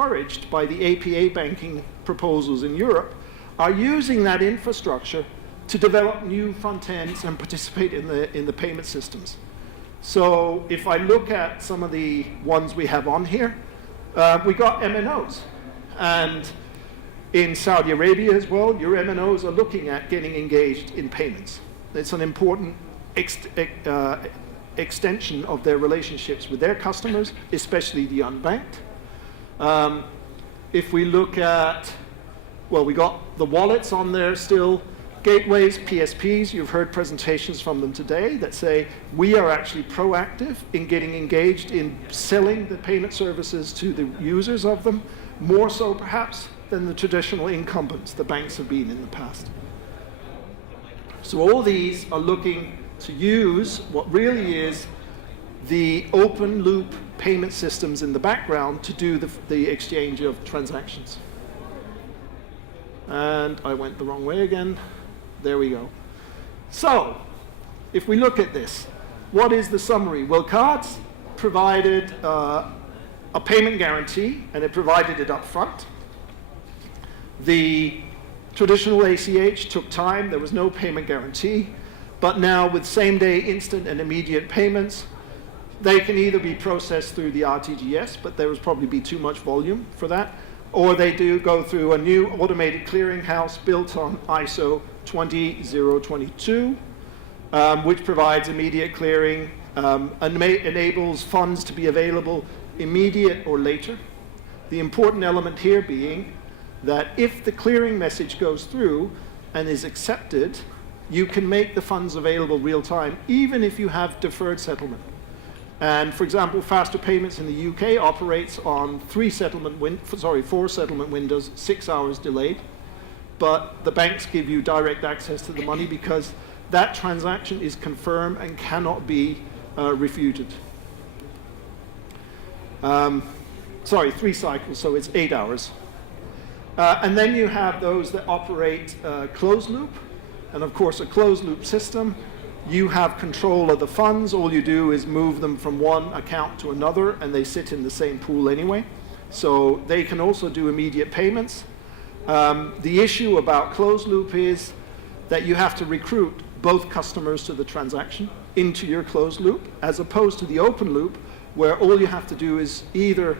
encouraged by the APA banking proposals in Europe, are using that infrastructure to develop new front ends and participate in the payment systems. So if I look at some of the ones we have on here, we got MNOs. And in Saudi Arabia as well, your MNOs are looking at getting engaged in payments. It's an important extension of their relationships with their customers, especially the unbanked. If we look at, well, we got the wallets on there still, gateways, PSPs, you've heard presentations from them today that say we are actually proactive in getting engaged in selling the payment services to the users of them, more so perhaps than the traditional incumbents the banks have been in the past. So all these are looking to use what really is the open loop payment systems in the background to do the exchange of transactions. And I went the wrong way again. There we go. So, if we look at this, what is the summary? Well, cards provided a payment guarantee, and it provided it up front. The traditional ACH took time. There was no payment guarantee. But now, with same-day, instant, and immediate payments, they can either be processed through the RTGS, but there would probably be too much volume for that, or they do go through a new automated clearinghouse built on ISO 20022, which provides immediate clearing and enables funds to be available immediate or later. The important element here being that if the clearing message goes through and is accepted, you can make the funds available real time, even if you have deferred settlement. And for example, Faster Payments in the UK operates on 4 settlement windows, 6 hours delayed. But the banks give you direct access to the money because that transaction is confirmed and cannot be refuted. 3 cycles, so it's 8 hours. And then you have those that operate closed loop. And of course, a closed loop system, you have control of the funds. All you do is move them from one account to another, and they sit in the same pool anyway. So they can also do immediate payments. The issue about closed loop is that you have to recruit both customers to the transaction into your closed loop, as opposed to the open loop, where all you have to do is either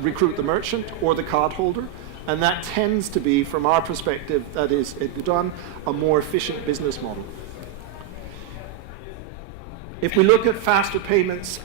recruit the merchant or the cardholder. And that tends to be, from our perspective, that is, it done, a more efficient business model. If we look at Faster Payments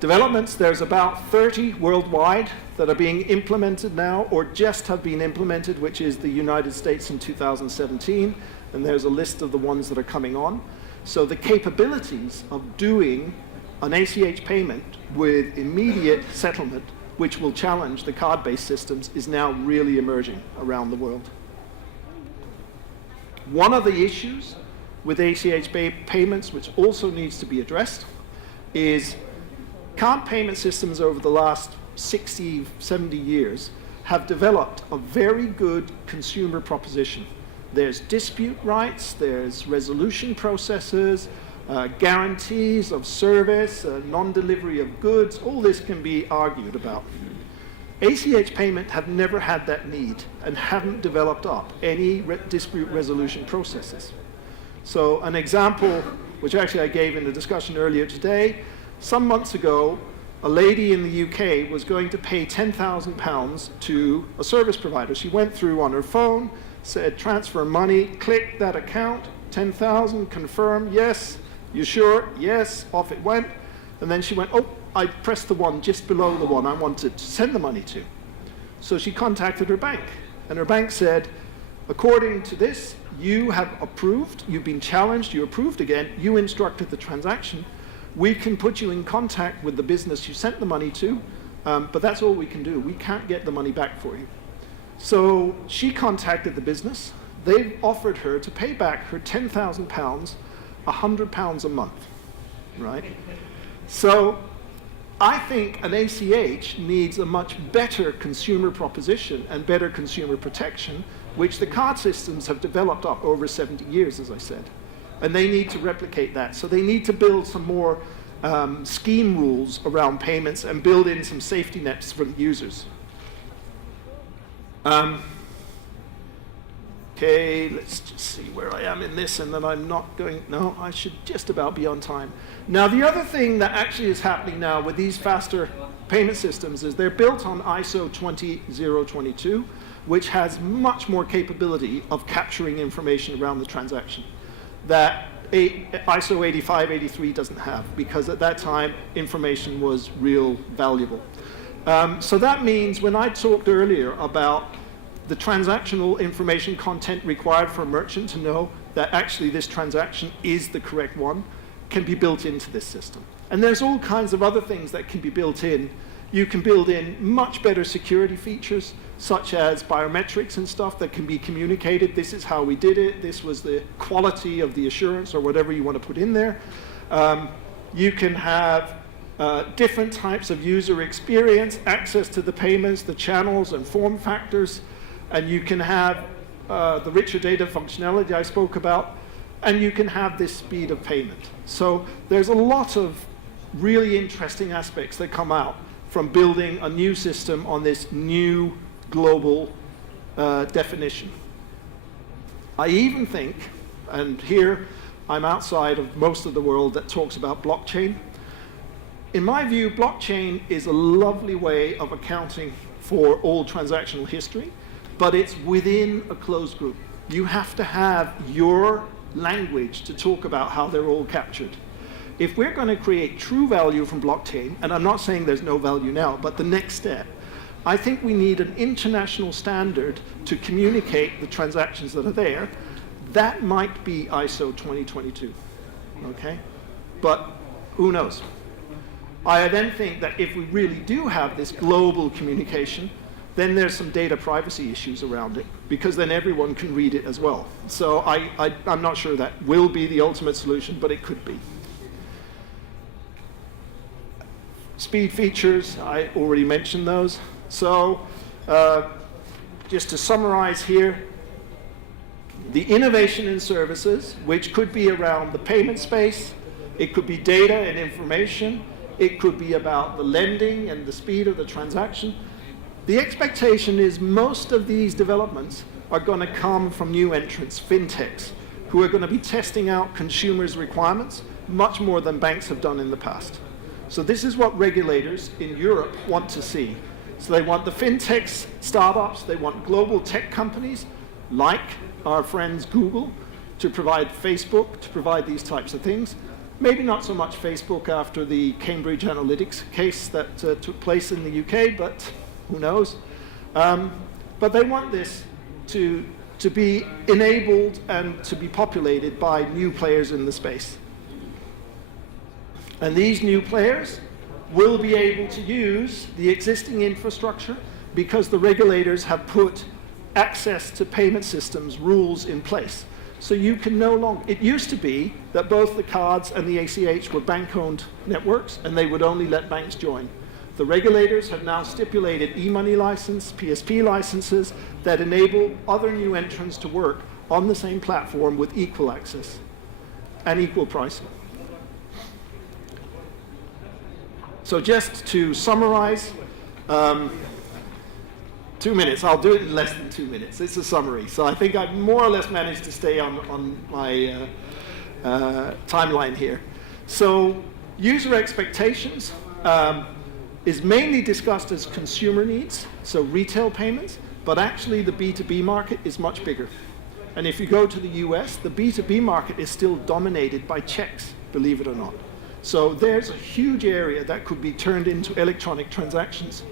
developments, there's about 30 worldwide that are being implemented now, or just have been implemented, which is the United States in 2017, and there's a list of the ones that are coming on. So the capabilities of doing an ACH payment with immediate settlement, which will challenge the card-based systems, is now really emerging around the world. One of the issues with ACH payments, which also needs to be addressed, is card payment systems over the last 60, 70 years have developed a very good consumer proposition. There's dispute rights, there's resolution processes, guarantees of service, non-delivery of goods. All this can be argued about. ACH payment have never had that need and haven't developed up any dispute resolution processes. So an example, which actually I gave in the discussion earlier today, some months ago, a lady in the UK was going to pay £10,000 to a service provider. She went through on her phone, said transfer money, click that account, 10,000, confirm, yes, you sure, yes, off it went. And then she went, oh, I pressed the one just below the one I wanted to send the money to. So she contacted her bank, and her bank said, according to this, you have approved, you've been challenged, you approved again, you instructed the transaction, we can put you in contact with the business you sent the money to, but that's all we can do. We can't get the money back for you. So she contacted the business. They've offered her to pay back her £10,000, £100 a month, right? So I think an ACH needs a much better consumer proposition and better consumer protection, which the card systems have developed up over 70 years, as I said. And they need to replicate that. So they need to build some more scheme rules around payments and build in some safety nets for the users. Okay, let's just see where I am in this, and then I'm not going, no, I should just about be on time. Now, the other thing that actually is happening now with these faster payment systems is they're built on ISO 20022, which has much more capability of capturing information around the transaction that ISO 8583 doesn't have, because at that time, information was real valuable. So that means when I talked earlier about the transactional information content required for a merchant to know that actually this transaction is the correct one can be built into this system. And there's all kinds of other things that can be built in. You can build in much better security features, such as biometrics and stuff that can be communicated. This is how we did it. This was the quality of the assurance, or whatever you want to put in there. You can have different types of user experience, access to the payments, the channels and form factors. And you can have the richer data functionality I spoke about, and you can have this speed of payment. So there's a lot of really interesting aspects that come out from building a new system on this new global definition. I even think, and here I'm outside of most of the world that talks about blockchain. In my view, blockchain is a lovely way of accounting for all transactional history, but it's within a closed group. You have to have your language to talk about how they're all captured. If we're going to create true value from blockchain, and I'm not saying there's no value now, but the next step, I think we need an international standard to communicate the transactions that are there. That might be ISO 2022, okay? But who knows? I then think that if we really do have this global communication, then there's some data privacy issues around it, because then everyone can read it as well. So I'm not sure that will be the ultimate solution, but it could be. Speed features, I already mentioned those. So just to summarize here, the innovation in services, which could be around the payment space, it could be data and information, it could be about the lending and the speed of the transaction. The expectation is most of these developments are going to come from new entrants, fintechs, who are going to be testing out consumers' requirements much more than banks have done in the past. So this is what regulators in Europe want to see. So they want the fintechs, startups, they want global tech companies like our friends Google to provide Facebook, to provide these types of things. Maybe not so much Facebook after the Cambridge Analytics case that took place in the UK, but who knows? But they want this to be enabled and to be populated by new players in the space. And these new players will be able to use the existing infrastructure because the regulators have put access to payment systems rules in place. So you can no longer, it used to be that both the cards and the ACH were bank-owned networks, and they would only let banks join. The regulators have now stipulated e-money license, PSP licenses that enable other new entrants to work on the same platform with equal access and equal pricing. So just to summarize, 2 minutes. I'll do it in less than 2 minutes. It's a summary. So I think I've more or less managed to stay on my timeline here. So user expectations is mainly discussed as consumer needs, so retail payments, but actually the B2B market is much bigger. And if you go to the US, the B2B market is still dominated by checks, believe it or not. So there's a huge area that could be turned into electronic transactions.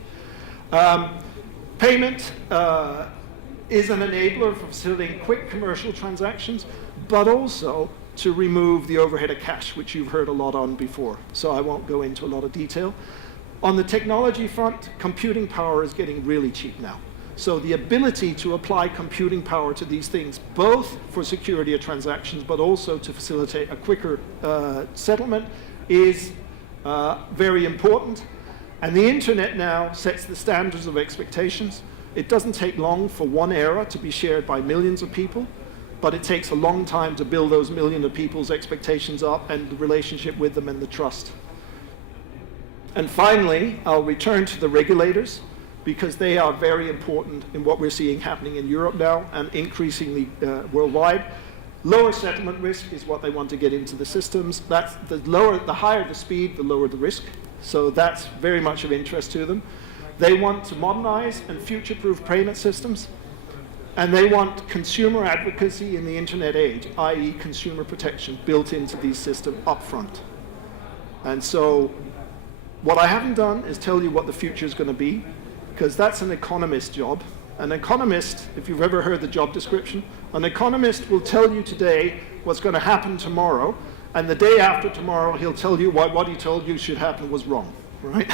Payment is an enabler for facilitating quick commercial transactions, but also to remove the overhead of cash, which you've heard a lot on before. So I won't go into a lot of detail. On the technology front, computing power is getting really cheap now. So the ability to apply computing power to these things, both for security of transactions, but also to facilitate a quicker settlement, is very important. And the internet now sets the standards of expectations. It doesn't take long for one error to be shared by millions of people, but it takes a long time to build those millions of people's expectations up and the relationship with them and the trust. And finally, I'll return to the regulators, because they are very important in what we're seeing happening in Europe now and increasingly worldwide. Lower settlement risk is what they want to get into the systems. That's the higher the speed, the lower the risk. So that's very much of interest to them. They want to modernize and future-proof payment systems. And they want consumer advocacy in the internet age, i.e. consumer protection built into these systems upfront. And so what I haven't done is tell you what the future is going to be, because that's an economist's job. An economist, if you've ever heard the job description, an economist will tell you today what's going to happen tomorrow, and the day after tomorrow he'll tell you why what he told you should happen was wrong, right?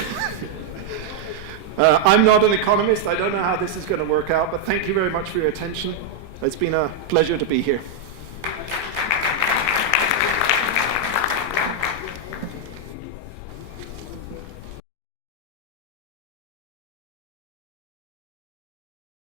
I'm not an economist. I don't know how this is going to work out, but thank you very much for your attention. It's been a pleasure to be here.